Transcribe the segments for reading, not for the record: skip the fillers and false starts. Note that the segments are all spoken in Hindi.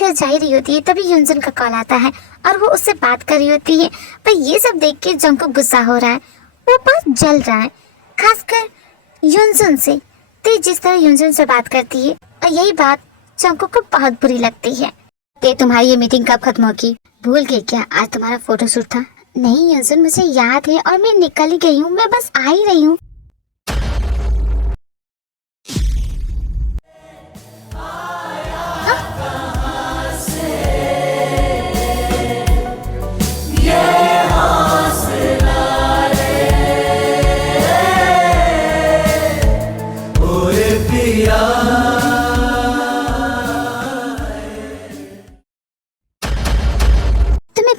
घर जा ही रही होती है तभी युनजुन का कॉल आता है और वो उससे बात कर रही होती है। पर ये सब देख के जंगकुक गुस्सा हो रहा है, वो बहुत जल रहा है, खासकर युनजुन से। ते जिस तरह युनजुन से बात करती है और यही बात जंगकुक को बहुत बुरी लगती है। ते तुम्हारी ये मीटिंग कब खत्म होगी? भूल गई क्या आज तुम्हारा फोटोशूट था? नहीं युनजुन, मुझे याद है और मैं निकल ही गई हूँ, मैं बस आ ही रही हूँ।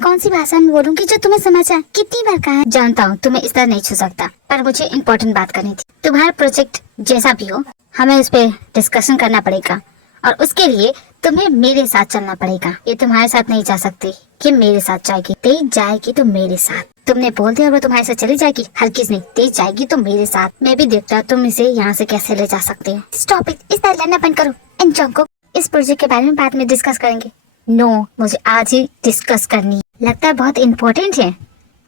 कौन सी भाषा में बोलूंगी जो तुम्हें समझ आए? कितनी बार कहा है? जानता हूँ तुम्हें इस तरह नहीं छू सकता, पर मुझे इम्पोर्टेंट बात करनी थी। तुम्हारा प्रोजेक्ट जैसा भी हो हमें उस पर डिस्कशन करना पड़ेगा और उसके लिए तुम्हें मेरे साथ चलना पड़ेगा। ये तुम्हारे साथ नहीं जा सकती कि मेरे साथ जाएगी। तेज जाएगी तो मेरे साथ। तुमने बोल दिया वो तुम्हारे साथ चली जाएगी, हरगिज नहीं। तेज जाएगी तो मेरे साथ। मैं भी देखता तुम इसे यहाँ से कैसे ले जा सकते हो। स्टॉप इट, इस तरह लड़ना बंद करो। एंड जंगकुक, इस प्रोजेक्ट के बारे में बाद में डिस्कस करेंगे। नो, मुझे आज ही डिस्कस करनी है। लगता है बहुत इम्पोर्टेंट है।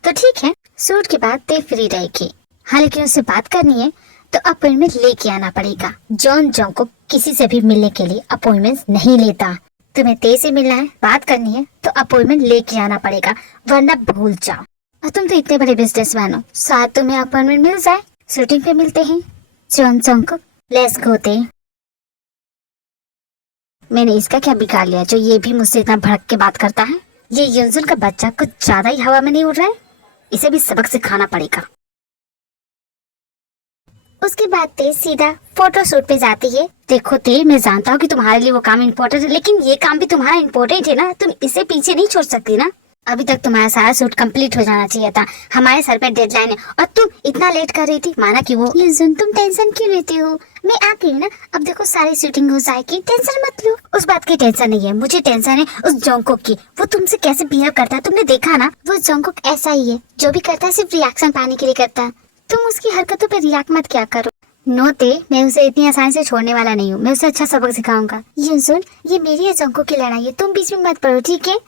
तो ठीक है, शूट के बाद ते फ्री रहेगी। हाँ, लेकिन उससे बात करनी है तो अपॉइंटमेंट लेके आना पड़ेगा। जॉन जंगकुक किसी से भी मिलने के लिए अपॉइंटमेंट नहीं लेता। तुम्हें ते से मिलना है, बात करनी है तो अपॉइंटमेंट लेके आना पड़ेगा, वरना भूल जाओ। और तुम तो इतने बड़े बिजनेसमैन हो, शायद तुम्हें अपॉइंटमेंट मिल जाए। शूटिंग पे मिलते हैं जॉन जंगकुक, लेट्स गो ते। मैंने इसका क्या बिगाड़ लिया जो ये भी मुझसे इतना भड़क के बात करता है? ये युनजुन का बच्चा कुछ ज्यादा ही हवा में नहीं उड़ रहा है, इसे भी सबक सिखाना पड़ेगा। उसके बाद ते सीधा फोटोशूट पे जाती है। देखो ते, मैं जानता हूँ कि तुम्हारे लिए वो काम इम्पोर्टेंट है, लेकिन ये काम भी तुम्हारा इम्पोर्टेंट है ना, तुम इसे पीछे नहीं छोड़ सकती ना। अभी तक तुम्हारा सारा शूट कंप्लीट हो जाना चाहिए था, हमारे सर पे डेडलाइन है और तुम इतना लेट कर रही थी। माना कि वो युनजुन, तुम टेंशन क्यों लेती हो? मैं आ गई ना, अब देखो सारी शूटिंग हो जाएगी, टेंशन मत लो। उस बात की टेंशन नहीं है, मुझे टेंशन है उस जंगकुक की। वो तुमसे कैसे बिहेव करता है तुमने देखा ना। वो जंगकुक ऐसा ही है, जो भी करता है सिर्फ रिएक्शन पाने के लिए करता है। तुम उसकी हरकतों पे रिएक्ट मत क्या करो। नो ते, मैं उसे इतनी आसानी से छोड़ने वाला नहीं हूँ, मैं उसे अच्छा सबक सिखाऊंगा। युनजुन, ये मेरी है जंगकुक की लड़ाई है, तुम बीच में मत पड़ो, ठीक है?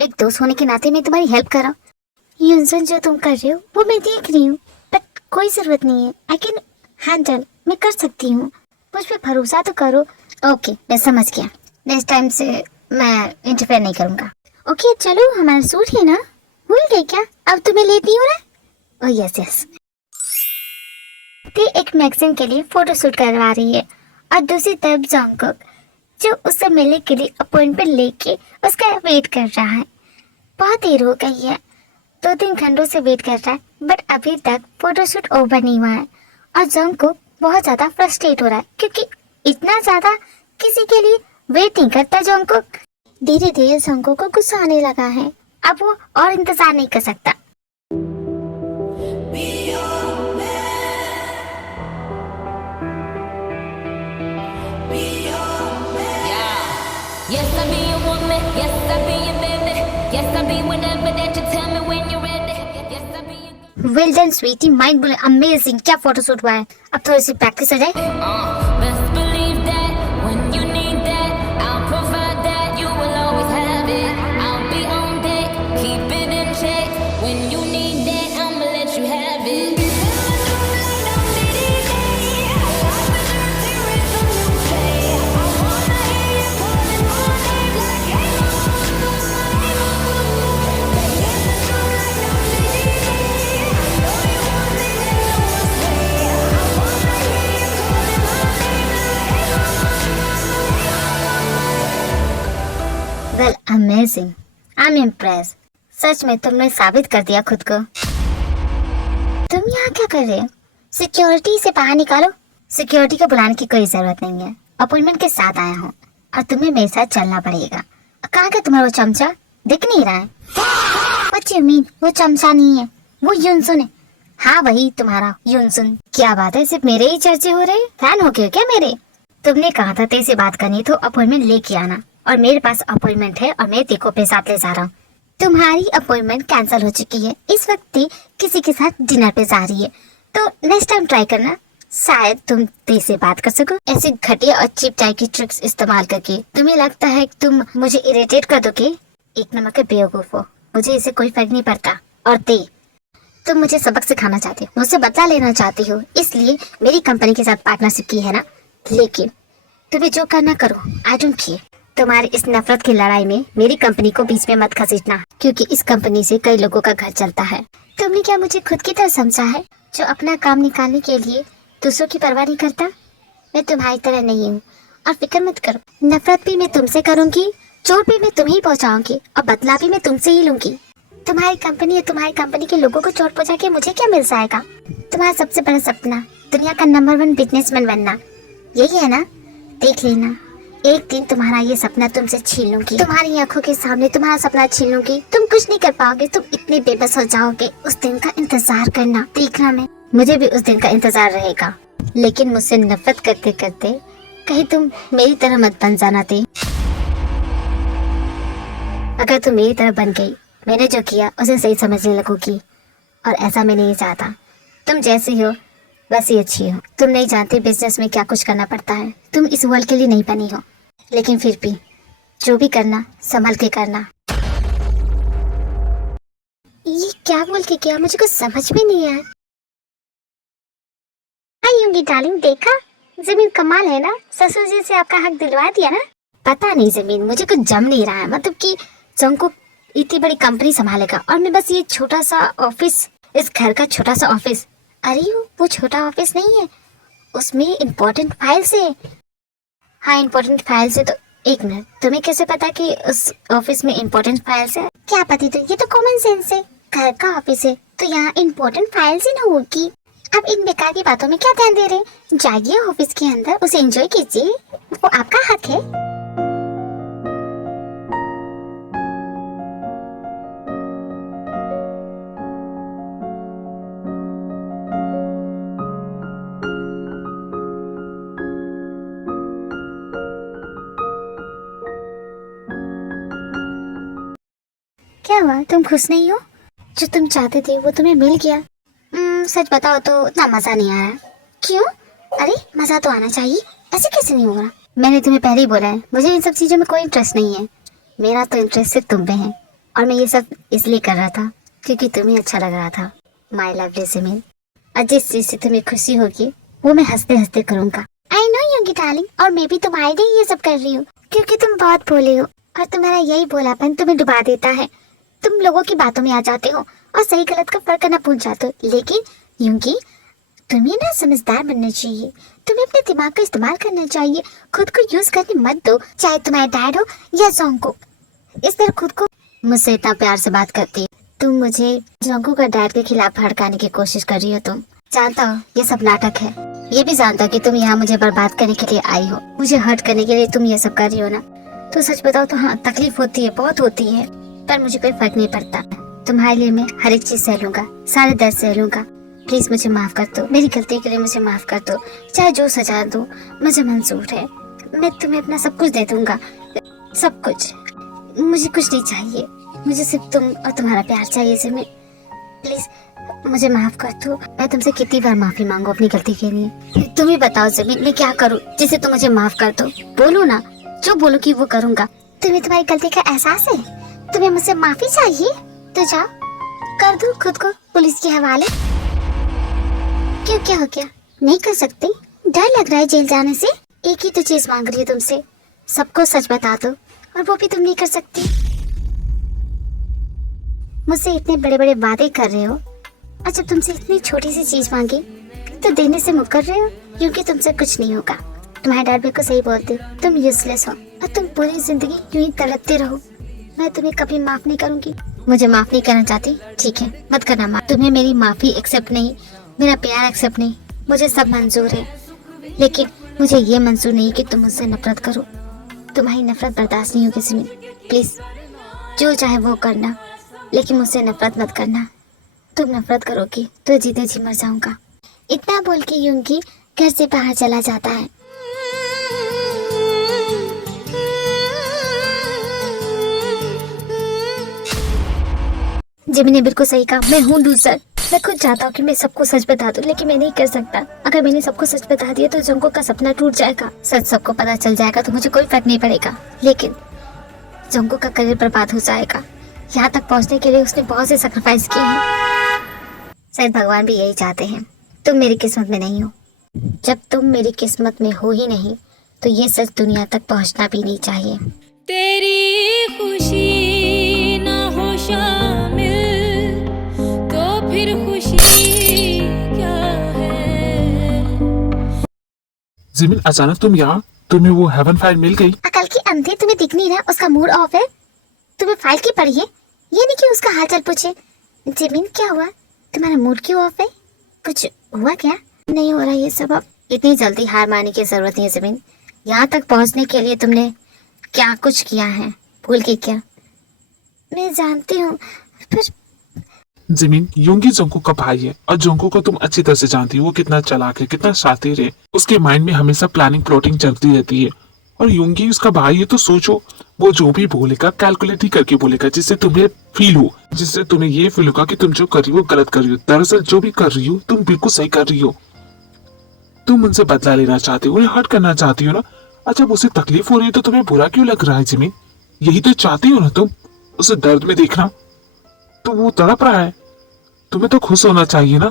एक दोस्त होने के नाते मैं तुम्हारी हेल्प कर रहा हूँ। युनजुन, जो तुम कर रहे हो वो मैं देख रही हूँ, बट कोई जरूरत नहीं है। आई कैन हैंडल, मैं कर सकती हूँ, मुझ पे भरोसा तो करो। ओके, मैं समझ गया, नेक्स्ट टाइम से मैं इंटरफेयर नहीं करूँगा। ओके चलो, हमारा सूट है ना, भूल गए क्या? अब तुम्हें लेट नहीं हो रहा? Oh yes yes. ते एक मैगजीन के लिए फोटोशूट करवा रही है और दूसरी तरफ जंगकुक जो उससे मिलने के लिए अपॉइंटमेंट लेके उसका वेट कर रहा है। बहुत देर हो गई है, 2-3 घंटों से वेट कर रहा है, बट अभी तक फोटोशूट ओवर नहीं हुआ है और जंगकुक बहुत ज्यादा फ्रस्ट्रेट हो रहा है क्योंकि इतना ज्यादा किसी के लिए वेट नहीं करता जंगकुक। धीरे धीरे जंगकुक को गुस्सा आने लगा है, अब वो और इंतजार नहीं कर सकता। Yes, I be your woman. Yes, I be your baby. Yes, I be whatever that you tell me when you're ready. Yes, I be your... Well done, sweetie. Mind blowing, amazing. क्या फोटोशूट हुआ है? अब थोड़ी सी प्रैक्टिस हो जाए। Best believe that when you need that, I'll provide that. You will always have it. I'll be on deck, keep it in check. When you need that, I'ma let you have it. Well, amazing. I'm impressed. सच में तुमने साबित कर दिया खुद को। तुम यहाँ क्या कर रहे हो? सिक्योरिटी से बाहर निकालो। सिक्योरिटी को बुलाने की कोई जरूरत नहीं है, अपॉइंटमेंट के साथ आया हूँ और तुम्हें मेरे साथ चलना पड़ेगा। कहाँ का तुम्हारा वो चमचा? दिख नहीं रहा है? What you mean? वो चमचा नहीं है, वो युनजुन है। हाँ वही तुम्हारा युनजुन। क्या बात है, सिर्फ मेरे ही चर्चे हो रहे? फैन हो गए क्या मेरे? तुमने कहा था तेरे से बात करनी तो अपॉइंटमेंट लेके आना, और मेरे पास अपॉइंटमेंट है और मैं तेको पे साथ ले जा रहा हूँ। तुम्हारी अपॉइंटमेंट कैंसिल हो चुकी है, इस वक्त किसी के साथ डिनर पे जा रही है, तो नेक्स्ट टाइम ट्राई करना। शायद तुम तेज से बात कर सको। ऐसे घटिया और चीप टाइप की ट्रिक्स इस्तेमाल करके तुम्हें लगता है कि तुम मुझे इरिटेट कर दोगे? एक नंबर के बेवकूफ हो, मुझे इससे कोई फर्क नहीं पड़ता। और तुम मुझे सबक सिखाना चाहती हो, मुझसे बदला लेना चाहती हो, इसलिए मेरी कंपनी के साथ पार्टनरशिप की है ना? लेकिन तुम्हें जो करना करो, आई डोंट केयर। तुम्हारी इस नफरत की लड़ाई में मेरी कंपनी को बीच में मत घसीटना, क्योंकि इस कंपनी से कई लोगों का घर चलता है। तुमने क्या मुझे खुद की तरह समझा है, जो अपना काम निकालने के लिए दूसरों की परवाह नहीं करता? मैं तुम्हारी तरह नहीं हूँ, और फिक्र मत करो। नफरत भी मैं तुमसे करूँगी, चोट भी मैं तुम्हें पहुँचाऊंगी, और बदला भी मैं तुमसे ही लूंगी। तुम्हारी कंपनी और तुम्हारी कंपनी के लोगों को चोट पहुँचा के मुझे क्या मिल जाएगा? तुम्हारा सबसे बड़ा सपना दुनिया का नंबर 1 बिजनेसमैन बनना, यही है ना? देख लेना, एक दिन तुम्हारा ये सपना तुमसे छीन लूंगी, तुम्हारी आंखों के सामने तुम्हारा सपना छीन लूंगी। तुम कुछ नहीं कर पाओगे, तुम इतने बेबस हो जाओगे। उस दिन का इंतजार करना, देखना। मुझे भी उस दिन का इंतजार रहेगा, लेकिन मुझसे नफरत करते करते कहीं तुम मेरी तरह मत बन जाना थे। अगर तुम मेरी तरह बन गई, मैंने जो किया उसे सही समझने लगोगी, और ऐसा मैं नहीं चाहता। तुम जैसी हो वैसी अच्छी हो। तुम नहीं जानते बिजनेस में क्या कुछ करना पड़ता है। तुम इस वर्ल्ड के लिए नहीं बनी हो, लेकिन फिर भी जो भी करना संभल के करना। ये क्या बोल के किया, मुझे कुछ समझ में नहीं आया। आयुंगी डार्लिंग, देखा जमीन कमाल है ना? ससुर जी से आपका हक दिलवा दिया ना? पता नहीं जमीन, मुझे कुछ जम नहीं रहा है। मतलब कि जंको इतनी बड़ी कंपनी संभालेगा और मैं बस ये छोटा सा ऑफिस, इस घर का छोटा सा ऑफिस। अरे वो छोटा ऑफिस नहीं है, उसमें इम्पोर्टेंट फाइल्स है। हाँ, इम्पोर्टेंट फाइल्स है। तो एक मिनट, तुम्हें कैसे पता कि उस ऑफिस में इम्पोर्टेंट फाइल्स है? क्या पता? तो ये तो कॉमन सेंस है, घर का ऑफिस है तो यहाँ इम्पोर्टेंट फाइल्स ही ना होगी। अब इन बेकार की बातों में क्या ध्यान दे रहे हैं? जाइए ऑफिस के अंदर, उसे एंजॉय कीजिए, वो आपका हक है। क्या हुआ, तुम खुश नहीं हो? जो तुम चाहते थे वो तुम्हें मिल गया। सच बताओ तो उतना मजा नहीं आया। क्यों? अरे मजा तो आना चाहिए, ऐसे कैसे नहीं होगा? मैंने तुम्हें पहले ही बोला है, मुझे इन सब चीजों में कोई इंटरेस्ट नहीं है। मेरा तो इंटरेस्ट सिर्फ तुम पे है, और मैं ये सब इसलिए कर रहा था क्योंकि तुम्हें अच्छा लग रहा था। माय लवली सिमिन, और जिस चीज से तुम्हें खुशी होगी वो मैं हंसते हंसते करूँगा। आई नो योगी डार्लिंग, और मैं भी तुम्हारे लिए ये सब कर रही हूँ क्योंकि तुम बहुत भोले हो, और तुम्हारा यही भोलापन तुम्हें डुबा देता है। तुम लोगों की बातों में आ जाते हो और सही गलत का फर्क करना भूल जाते हो। लेकिन यूंगी, तुम्हें ना समझदार बनना चाहिए, तुम्हें अपने दिमाग का इस्तेमाल करना चाहिए। खुद को यूज करने मत दो, चाहे तुम्हारे डैड हो या जोंको। इस तरह खुद को मुझसे इतना प्यार से बात करती है। तुम मुझे जोंको का डैड के खिलाफ भड़काने की कोशिश कर रही हो। तुम जानता हो ये सब नाटक है। ये भी जानता हो कि तुम यहाँ मुझे बर्बाद करने के लिए आई हो, मुझे हर्ट करने के लिए तुम ये सब कर रही हो ना? तो सच बताओ तो हाँ, तकलीफ होती है, बहुत होती है, पर मुझे कोई फर्क नहीं पड़ता। तुम्हारे लिए मैं हर एक चीज सह लूंगा, सारे दर्द सह लूंगा। प्लीज मुझे माफ कर दो, मेरी गलती के लिए मुझे माफ कर दो। चाहे जो सजा दो मुझे मंजूर है। मैं तुम्हें अपना सब कुछ दे दूंगा, सब कुछ। मुझे कुछ नहीं चाहिए, मुझे सिर्फ तुम और तुम्हारा प्यार चाहिए। सिर्फ प्लीज मुझे माफ कर दो। मैं तुमसे कितनी बार माफी मांगू अपनी गलती के लिए? तुम ही बताओ जमीन, मैं क्या करूँ जिसे तुम मुझे माफ कर दो? बोलो ना, जो बोलो कि वो करूँगा। तुम्हें तुम्हारी गलती का एहसास है, तुम्हें मुझसे माफी चाहिए, तो जाओ कर दो खुद को पुलिस के हवाले। क्यों, क्या हो गया? नहीं कर सकती? डर लग रहा है जेल जाने से? एक ही तो चीज मांग रही है तुमसे, सबको सच बता दो, और वो भी तुम नहीं कर सकती। मुझसे इतने बड़े बड़े वादे कर रहे हो, और जब तुमसे इतनी छोटी सी चीज मांगी तो देने से मुकर रहे हो, क्योंकि तुमसे कुछ नहीं होगा। तुम्हारे डैड बिल्कुल सही बोलते हो, तुम यूजलेस हो और तुम पूरी जिंदगी यूं ही तड़पते रहो। मैं तुम्हें कभी माफ नहीं करूंगी। मुझे माफ नहीं करना चाहती? ठीक है, मत करना माफ। तुम्हें मेरी माफी एक्सेप्ट नहीं, मेरा प्यार एक्सेप्ट नहीं, मुझे सब मंजूर है, लेकिन मुझे ये मंजूर नहीं कि तुम मुझसे नफरत करो। तुम्हारी नफरत बर्दाश्त नहीं होगी सिमी। प्लीज जो चाहे वो करना, लेकिन मुझसे नफरत मत करना। तुम नफरत करोगी तो जीते जी मर जाऊंगा। इतना बोल के यूंगी घर से बाहर चला जाता है। जिमी ने बिल्कुल सही कहा, मैं हूँ लूजर। मैं खुद चाहता हूँ कि मैं सबको सच बता दूं, लेकिन मैं नहीं कर सकता। अगर मैंने सबको सच बता दिया तो जंगकुक का सपना टूट जाएगा। सच सबको पता चल जाएगा तो मुझे कोई फर्क नहीं पड़ेगा, लेकिन जंगकुक का करियर बर्बाद हो जाएगा। यहाँ तक पहुँचने के लिए उसने बहुत से सैक्रिफाइस किए हैं। शायद भगवान भी यही चाहते हैं। तुम मेरी किस्मत में नहीं हो। जब तुम मेरी किस्मत में हो ही नहीं तो ये सच दुनिया तक पहुँचना भी नहीं चाहिए। तेरी खुशी ना हो शामिल तो फिर खुशी क्या है। जिमिन, अचानक तुम यहाँ? तुम्हें वो हेवन फाइल मिल गई? अकल की अंधे, तुम्हें दिख नहीं रहा उसका मूड ऑफ है? तुम्हें फाइल की पड़ी है? ये नहीं कि उसका हालचाल पूछे। जिमिन क्या हुआ, तुम्हारा मूड क्यों ऑफ है? कुछ हुआ क्या? नहीं हो रहा ये सब। अब इतनी जल्दी हार मानने की जरूरत नहीं है जिमिन। यहाँ तक पहुँचने के लिए तुमने क्या कुछ किया है, भूल गई क्या? मैं जानती हूँ, पर जिमिन, योंगी जंगकुक का भाई है और जंगकुक को तुम अच्छी तरह से जानती हो। वो कितना चालाक है, कितना शातिर है। उसके माइंड में हमेशा प्लानिंग प्लॉटिंग चलती रहती है। और योंगी उसका भाई है तो सोचो, वो जो भी बोलेगा कैलकुलेट ही करके बोलेगा, जिससे तुम्हें फील हो, जिससे तुम्हें ये फील होगा कि तुम जो कर रही हो गलत कर रही हो। दरअसल जो भी कर रही हो तुम बिल्कुल सही कर रही हो। तुम उनसे बदला लेना चाहती हो, उन्हें हर्ट करना चाहती हो ना। अच्छा, उसे तकलीफ हो रही है तो तुम्हें बुरा क्यों लग रहा है जिमिन? यही तो चाहती हो ना तुम, उसे दर्द में देखना। तो वो तड़प रहा है, तुम्हें तो खुश होना चाहिए ना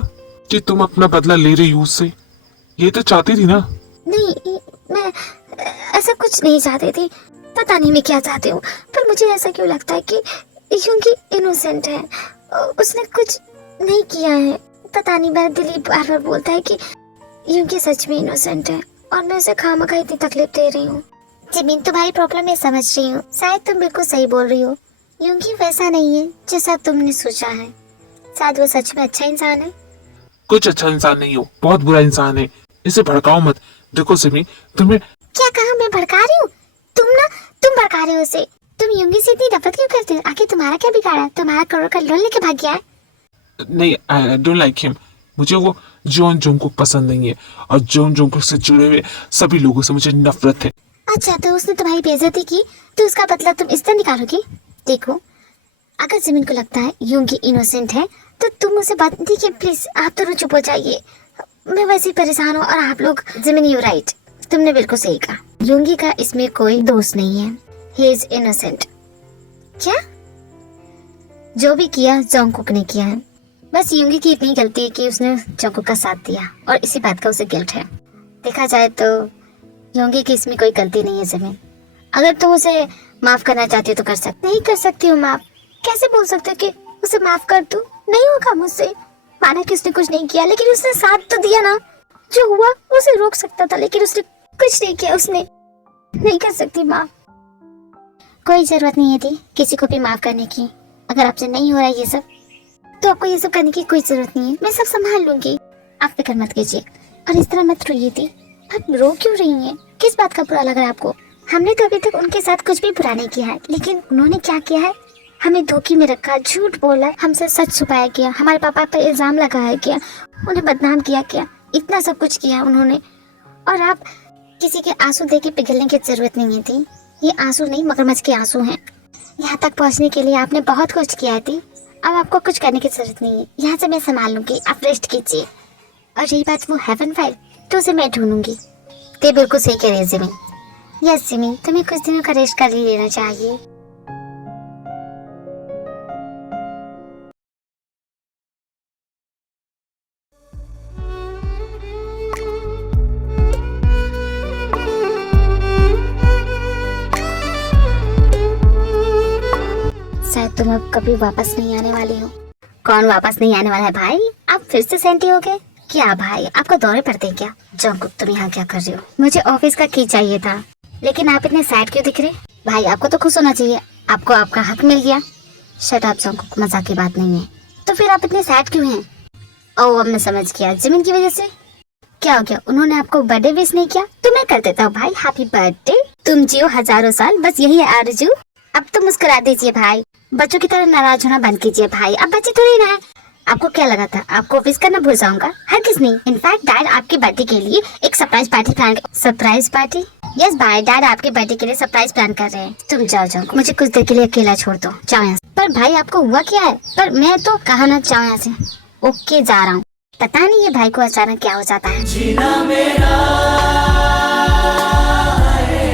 कि तुम अपना बदला ले रही हो उससे। ये तो चाहती थी ना? नहीं, मैं ऐसा कुछ नहीं चाहती थी। पता नहीं मैं क्या चाहती हूँ, पर मुझे ऐसा क्यों लगता है कि योंगी इनोसेंट है। उसने कुछ नहीं किया है। पता नहीं, मेरा दिल ही बार बार बोलता है कि योंगी सच में इनोसेंट है और मैं उसे खामखा इतनी तकलीफ दे रही हूँ। जिमिन, तुम्हारी प्रॉब्लम मैं समझ रही हूँ। शायद तुम बिल्कुल सही बोल रही हो। योंगी वैसा नहीं है जैसा तुमने सोचा है। शायद वो सच में अच्छा इंसान है। कुछ अच्छा इंसान नहीं हो, बहुत बुरा इंसान है। इसे भड़काओ मत। देखो सिमी, तुम्हें क्या कहा? मैं भड़का रही हूँ? तुम भड़का रहे हो उसे। तुम योंगी से इतनी नफरत क्यों करते हो? आखिर तुम्हारा क्या बिगाड़ा? तुम्हारा करोड़ का लोन लेके भाग गया है। नहीं, आई डोंट लाइक हिम। मुझे वो जॉन जंगकुक पसंद नहीं है और जॉन जंगकुक से जुड़े हुए सभी लोगों से मुझे नफरत है। अच्छा, तो उसने तुम्हारी बेइज्जती की तो उसका बदला तुम इस तरह निकालोगी? देखो, अगर जिमिन को लगता है योंगी इनोसेंट है तो तुम उसे बात देखिए प्लीज, आप तो चुप हो जाइए। मैं वैसे ही परेशान हूँ और आप लोग। जिमिन, यू राइट, तुमने बिल्कुल सही कहा। योंगी का इसमें कोई दोष नहीं है। He is innocent. क्या? जो भी किया जंगकुक ने किया है। बस योंगी की इतनी गलती है कि उसने जंगकुक का साथ दिया और इसी बात का उसे गिल्ट है। देखा जाए तो योंगी की इसमें कोई गलती नहीं है जिमिन। अगर तुम उसे माफ करना चाहती हो तो कर सकते। नहीं कर सकती हूँ माफ। कैसे बोल सकते हो कि उसे माफ कर दूं? नहीं होगा मुझसे। माना कि उसने कुछ नहीं किया, लेकिन उसने साथ तो दिया ना। जो हुआ उसे रोक सकता था, लेकिन उसने कुछ नहीं किया। उसने नहीं कर सकती माफ। कोई जरूरत नहीं है थी किसी को भी माफ करने की। अगर आपसे नहीं हो रहा है ये सब तो आपको ये सब करने की कोई जरूरत नहीं है। मैं सब संभाल लूंगी, आप फिक्र मत कीजिए। और इस तरह मत रोइए थी। आप रो क्यों रही हैं? किस बात का बुरा लग रहा है आपको? हमने तो अभी तक उनके साथ कुछ भी बुरा नहीं किया है, लेकिन उन्होंने क्या किया है? हमें धोखे में रखा, झूठ बोला, हमसे सच छुपाया किया, हमारे पापा पर इल्जाम लगाया किया, उन्हें बदनाम किया किया। इतना सब कुछ किया उन्होंने। और आप किसी के आंसू देख के पिघलने की जरूरत नहीं थी। ये आंसू नहीं, मगरमच्छ के आंसू हैं। यहाँ तक पहुँचने के लिए आपने बहुत कुछ किया थी। अब आपको कुछ करने की जरूरत नहीं है। यहाँ से मैं संभाल लूंगी, आप रेस्ट कीजिए। और रही बात वो हेवन फाइल, तो उसे मैं ढूंढूंगी। ते बिल्कुल सही कह रही है जिमिन। यस जिमिन, तुम्हें कुछ दिनों का रेस्ट कर ही लेना चाहिए। शायद तुम अब कभी वापस नहीं आने वाली हो। कौन वापस नहीं आने वाला है भाई? आप फिर से सेंटी हो गए क्या भाई? आपको दौरे पड़ते हैं क्या? जंगकुक, तुम यहाँ क्या कर रहे हो? मुझे ऑफिस का की चाहिए था, लेकिन आप इतने सैड क्यों दिख रहे? भाई आपको तो खुश होना चाहिए, आपको आपका हक मिल गया। शट अप जंगकुक, मजाक की बात नहीं है। तो फिर आप इतने सैड क्यों हैं? ओह, अब मैं समझ गया, जिमिन की वजह से। क्या हो गया? उन्होंने आपको बर्थडे विश नहीं किया? तो मैं कर देता हूँ भाई, हैप्पी बर्थडे। तुम जियो हजारों साल, बस यही है आरज़ू। अब तो मुस्कुरा दीजिए भाई। बच्चों की तरह नाराज होना बंद कीजिए भाई। अब बच्चे थोड़ी ना है। आपको क्या लगा था आपको विश करना भूल जाऊंगा? हर किस नहीं। इनफैक्ट डैड आपके बर्थडे के लिए एक surprise party plan. Surprise party? Yes भाई, डैड आपके बर्थडे के लिए सरप्राइज प्लान कर रहे हैं। तुम जाओ जाओ, मुझे कुछ देर के लिए अकेला छोड़ दो। जाओ यहाँ से। पर भाई आपको हुआ क्या है? पर मैं तो कहा ना, जाओ यहाँ से। ओके जा रहा हूँ। पता नहीं ये भाई को अचानक क्या हो जाता है। जीना मेरा है,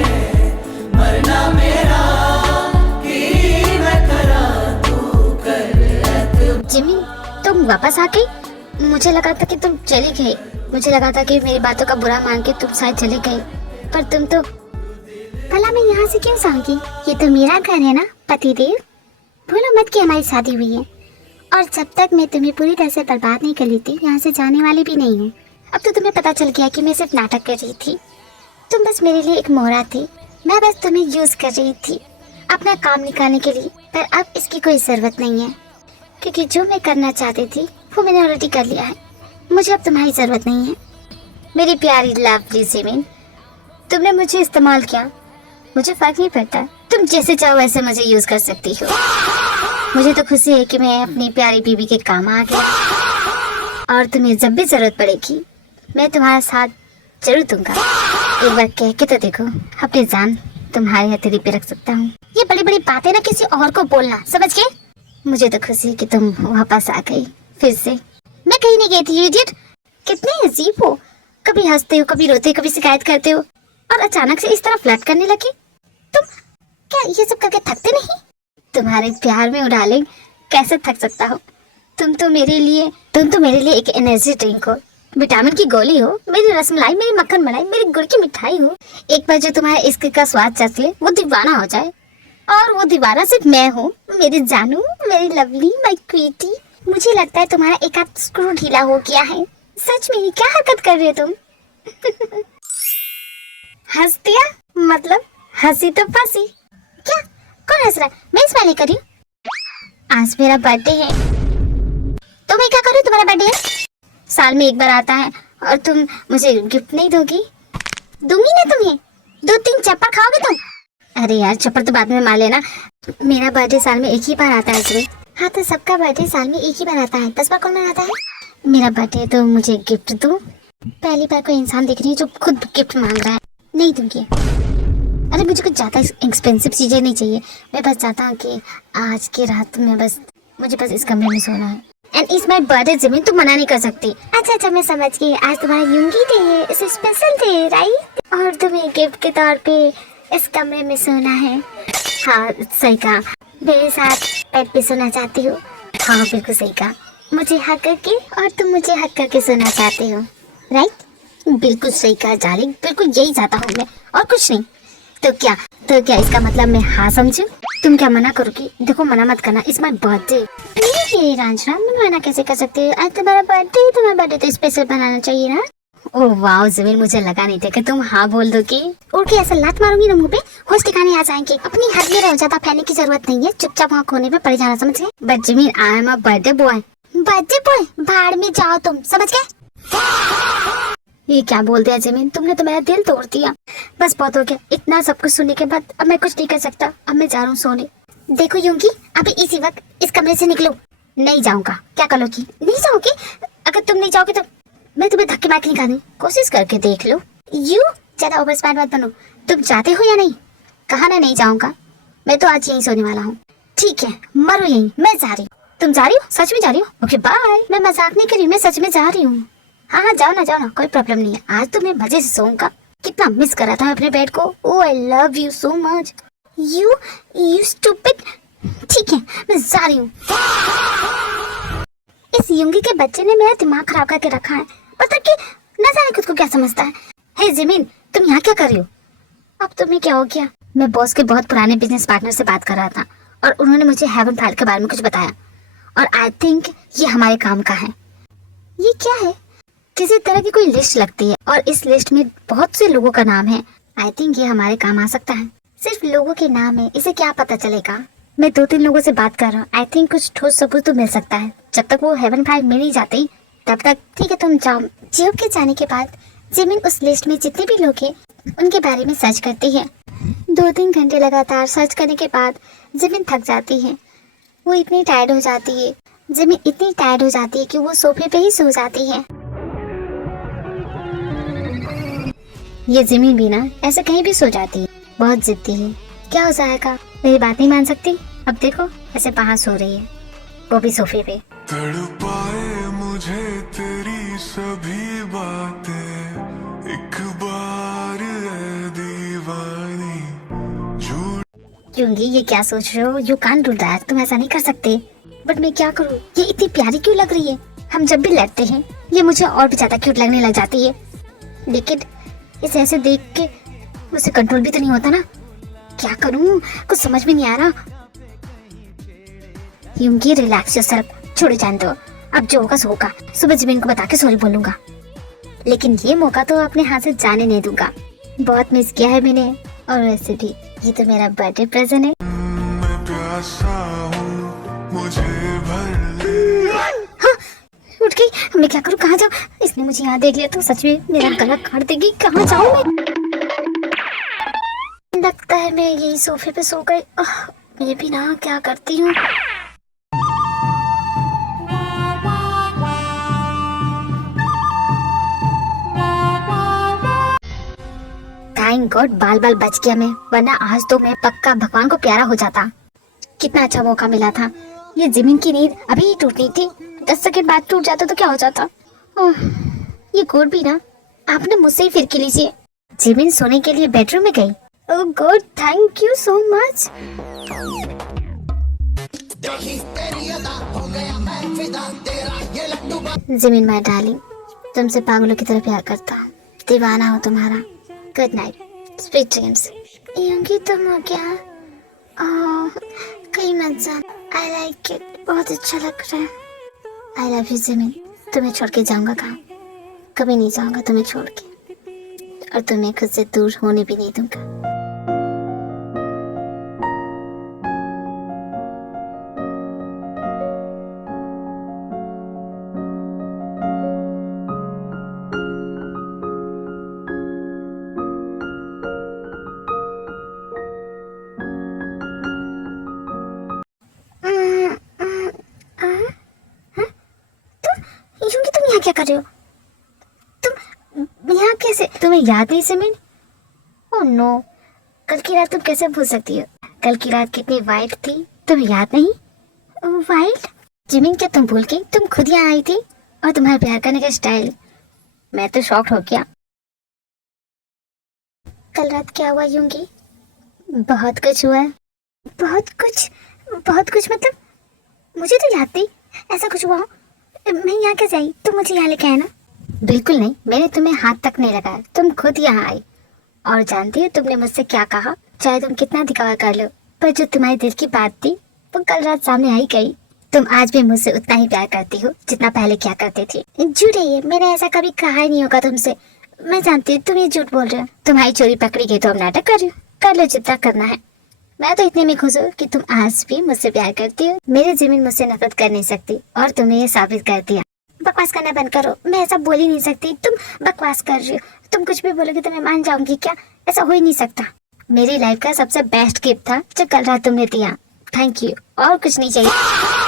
मरना मेरा, कि मैं करा तू कर। जिमी तुम वापस आ गई? मुझे लगा था कि तुम चली गई। मुझे लगा था कि मेरी बातों का बुरा मान के तुम शायद चली गई, पर तुम तो। भला मैं यहाँ से क्यों जाऊंगी? ये तो मेरा घर है ना पतिदेव। भूलो मत कि हमारी शादी हुई है, और जब तक मैं तुम्हें पूरी तरह से बर्बाद नहीं कर लेती यहाँ से जाने वाली भी नहीं हूँ। अब तो तुम्हें पता चल गया कि मैं सिर्फ नाटक कर रही थी। तुम बस मेरे लिए एक मोहरा थी। मैं बस तुम्हें यूज कर रही थी अपना काम निकालने के लिए। पर अब इसकी कोई जरूरत नहीं है, क्योंकि जो मैं करना चाहती थी वो मैंने ऑलरेडी कर लिया है। मुझे अब तुम्हारी जरूरत नहीं है। मेरी प्यारी लवली जिमिन, तुमने मुझे इस्तेमाल किया, मुझे फर्क नहीं पड़ता। तुम जैसे चाहो वैसे मुझे यूज कर सकती हो। मुझे तो खुशी है कि मैं अपनी प्यारी बीबी के काम आ गया, और तुम्हें जब भी जरूरत पड़ेगी मैं तुम्हारा साथ जरूर दूंगा। एक बार कह के तो देखो, अपनी जान तुम्हारी हथेली पे रख सकता हूँ। ये बड़ी बड़ी बातें ना किसी और को बोलना, समझ गए? मुझे तो खुशी है कि तुम वापस आ गई फिर से। मैं कहीं नहीं गई थी इडियट। कितने अजीब हो, कभी हंसते हो, कभी रोते हो, कभी शिकायत करते हो, और अचानक से इस तरह फ्लर्ट करने लगे। तुम क्या ये सब करके थकते नहीं? तुम्हारे प्यार में डार्लिंग कैसे थक सकता हो? तुम तो मेरे लिए एक एनर्जी ड्रिंक हो, विटामिन की गोली हो, मेरी रसमलाई, मेरी मक्खन मलाई, मेरी गुड़ की मिठाई हो। एक बार जो तुम्हारे इश्क का स्वाद चख ले वो दीवाना हो जाए, और वो दीवाना सिर्फ मैं हूँ। मेरी जानू, मेरी लवली, माय क्वीटी। मुझे लगता है तुम्हारा एक आध स्क्रू ढीला हो गया है। सच में क्या हरकत कर रहे हो तुम? हंस दिया मतलब हंसी तो फंसी। क्या कौन हंस रहा है? मैं स्माइल कर रही हूँ। आज मेरा बर्थडे है। तो मैं क्या करूँ? तुम्हारा बर्थडे है, साल में एक बार आता है, और तुम मुझे गिफ्ट नहीं दोगी? दूंगी ना तुम्हें। 2-3 चप्पल खाओगे तुम? अरे यार, चप्पल तो बाद में मार लेना। मेरा बर्थडे साल में एक ही बार आता है इसलिए। हाँ तो सबका बर्थडे साल में एक ही बार आता है, 10 बार कौन मनाता है? मेरा बर्थडे तो मुझे गिफ्ट दो। पहली बार कोई इंसान दिख रही है जो खुद गिफ्ट मांग रहा है। नहीं दूंगी। अरे मुझे कुछ ज्यादा एक्सपेंसिव चीजें नहीं चाहिए। मैं बस चाहता हूँ कि आज की रात में मुझे बस इस कमरे में सोना है। And it's my birthday Jimin, तुम मना नहीं कर सकती। अच्छा मैं समझ गई। आज तुम्हारा यूंगी डे है, इसे स्पेशल डे राइट? और तुम्हें गिफ्ट के तौर पे इस कमरे में सोना है। हाँ सही कहा, मेरे साथ बेड पे सोना चाहती हो? हाँ बिल्कुल सही कहा। मुझे हक करके और तुम मुझे हक करके सोना चाहते हो राइट? बिल्कुल सही कहा डार्लिंग, बिल्कुल यही चाहता हूँ मैं, और कुछ नहीं। तो क्या इसका मतलब मैं हाँ समझूं? तुम क्या मना करोगी? देखो मना मत करना, इट्स माय बर्थडे। नहीं रांझना, मैं मना कैसे कर सकती हूँ? आज तुम्हारा बर्थडे तो स्पेशल बनाना चाहिए ना। ओह वाओ जिमिन, मुझे लगा नहीं था कि तुम हाँ बोल दोगी। उड़ के ऐसा लात मारूंगी ना मुंह पे, होश ठिकाने आ जाएंगे। अपनी हद में रहो, ज्यादा फैलने की जरूरत नहीं है। चुपचाप वहाँ कोने पे पड़ जाना, समझ गए? But Jimin, I am a birthday boy. Birthday boy? भाड़ में जाओ तुम, समझ गए? ये क्या बोल दिया जिमिन, तुमने तो मेरा दिल तोड़ दिया। बस बहुत हो गया, इतना सब कुछ सुनने के बाद अब मैं कुछ नहीं कर सकता। अब मैं जा रहा हूँ सोने। देखो यूंगी, अभी इसी वक्त इस कमरे से निकलो। नहीं जाऊंगा। क्या करोगी? नहीं जाओगी? अगर तुम नहीं जाओगे तो मैं तुम्हें धक्के मार के निकालूं। कोशिश करके देख लो। यू ज्यादा ओवर स्मार्ट मत बनो। तुम जाते हो या नहीं? कहा ना नहीं जाऊंगा। मैं तो आज यहीं सोने वाला हूँ। ठीक है, मरो यहीं, मैं जा रही हूँ। तुम जा रही हो? सच में जा रही हो? Okay bye. मैं मजाक नहीं कर रही, मैं सच में जा रही हूँ। हाँ जाओ ना, कोई प्रॉब्लम नहीं है। आज तो मैं मजे से सोऊंगा। कितना मिस कर रहा था अपने बेड को। Oh I love you so much. You stupid. ठीक है, मैं जा रही हूँ। इस यूंगी के बच्चे ने मेरा दिमाग खराब करके रखा है। पता कि न जाने खुद को क्या समझता है। हे जिमिन, तुम यहाँ क्या कर रही हो? अब तुम्हें क्या हो गया? मैं बॉस के बहुत पुराने बिजनेस पार्टनर से बात कर रहा था, और उन्होंने मुझे हेवन फाइल के बारे में कुछ बताया, और आई थिंक ये हमारे काम का है। ये क्या है? किसी तरह की कोई लिस्ट लगती है, और इस लिस्ट में बहुत से लोगों का नाम है। आई थिंक ये हमारे काम आ सकता है। सिर्फ लोगों के नाम है, इसे क्या पता चलेगा? मैं 2-3 लोगों से बात कर रहा हूँ। आई थिंक कुछ ठोस सबूत तो मिल सकता है। जब तक वो हेवन फाइल मिल नहीं जाती तब तक ठीक है, तुम जाओ। जियो के जाने के बाद जिमिन उस लिस्ट में जितने भी लोग हैं उनके बारे में सर्च करती है। 2-3 घंटे लगातार सर्च करने के बाद जिमिन थक जाती है। वो इतनी टायर्ड हो जाती है, जिमिन इतनी टायर्ड हो जाती है कि वो सोफे पे ही सो जाती है। ये जिमिन भी ना ऐसे कहीं भी सो जाती है, बहुत जिद्दी है। क्या हो जाएगा? मेरी बात नहीं मान सकती। अब देखो ऐसे बाहर सो रही है, वो भी सोफे पे। तड़पाए सभी बातें एक बार है दीवानी झूठ यूंगी ये क्या सोच रहे हो? यू कांट डू दैट, तुम ऐसा नहीं कर सकते। बट मैं क्या करूँ? ये इतनी प्यारी क्यों लग रही है? हम जब भी लड़ते हैं ये मुझे और भी ज्यादा क्यूट लगने लग जाती है, लेकिन इसे ऐसे देख के मुझसे कंट्रोल भी तो नहीं होता ना। क्या करूँ, कुछ समझ में नहीं आ रहा। यूंगी रिलैक्स योरसेल्फ, छोड़ो जान दो, अब जो होगा सो होगा। सुबह जिमिन को बता के सॉरी बोलूंगा, लेकिन ये मौका तो अपने हाथ से जाने नहीं दूंगा। बहुत मिस किया है मैंने, और वैसे भी ये तो मेरा बर्थडे प्रेजेंट है। मैं प्यासा हूँ मुझे भर ले हाँ, उठ गई। मैं क्या करूँ, कहाँ जाऊँ? इसने मुझे यहाँ देख लिया तो सच में मेरा गला काट देगी। कहाँ जाऊँ मैं? लगता है मैं यही सोफे पे सो गई। मैं भी ना क्या करती हूँ। थैंक गॉड बाल बाल बच गया मैं, वरना आज तो मैं पक्का भगवान को प्यारा हो जाता। कितना अच्छा मौका मिला था। ये जिमिन की नींद अभी ही टूटनी थी, 10 सेकंड बाद टूट जाता तो क्या हो जाता। ये गॉड भी ना, आपने मुझसे ही फिरकी लीजिए। जिमिन सोने के लिए बेडरूम में गई। Oh God, thank you so much. Jimin my darling, तुमसे पागलों की तरह प्यार करता हूँ, दीवाना हो तुम्हारा। Good night, sweet dreams. Yoongi तुम हो क्या? कहीं मत जा। आई लाइक इट, बहुत अच्छा लग रहा है। आई लव यू जिमिन। तुम्हें छोड़ के जाऊंगा कहाँ? कभी नहीं जाऊंगा तुम्हें छोड़ के, और तुम्हें खुद से दूर होने भी नहीं दूंगा। यूंगी तुम यहाँ क्या कर रहे हो? तुम यहाँ कैसे? तुम्हें याद नहीं सिमिन? ओह नो, कल की रात तुम कैसे भूल सकती हो? कल की रात कितनी वाइट थी, तुम्हें याद नहीं? वाइट? जिमिन क्या तुम भूल गई? तुम खुद यहाँ आई थी, और तुम्हारा प्यार करने का स्टाइल, मैं तो शॉक्ड हो गया। कल रात क्या हुआ यूंगी? बहुत कुछ हुआ। बहुत कुछ? बहुत कुछ मतलब? मुझे तो याद नहीं ऐसा कुछ हुआ। मैं यहाँ कैसे आई? तुम मुझे यहाँ लेके आए ना? बिल्कुल नहीं, मैंने तुम्हें हाथ तक नहीं लगाया, तुम खुद यहाँ आई। और जानती हो तुमने मुझसे क्या कहा? चाहे तुम कितना दिखावा कर लो, पर जो तुम्हारे दिल की बात थी वो कल रात सामने आई गई। तुम आज भी मुझसे उतना ही प्यार करती हो जितना पहले क्या करते थे। झूठ है ये, मैंने ऐसा कभी कहा ही नहीं होगा तुमसे। मैं जानती हूँ तुम ये झूठ बोल रहे हो। तुम्हारी चोरी पकड़ी गई तो अब नाटक कर रही हो। कर लो जितना करना है। मैं तो इतने में खुश हूँ कि तुम आज भी मुझसे प्यार करती हो। मेरे जिमिन मुझसे नफरत कर नहीं सकती, और तुमने ये साबित कर दिया। बकवास करना बंद करो, मैं ऐसा बोल ही नहीं सकती। तुम बकवास कर रही हो। तुम कुछ भी बोलोगे तो मैं मान जाऊंगी क्या? ऐसा हो ही नहीं सकता। मेरी लाइफ का सबसे बेस्ट गिफ्ट था जो कल रात तुमने दिया। थैंक यू, और कुछ नहीं चाहिए।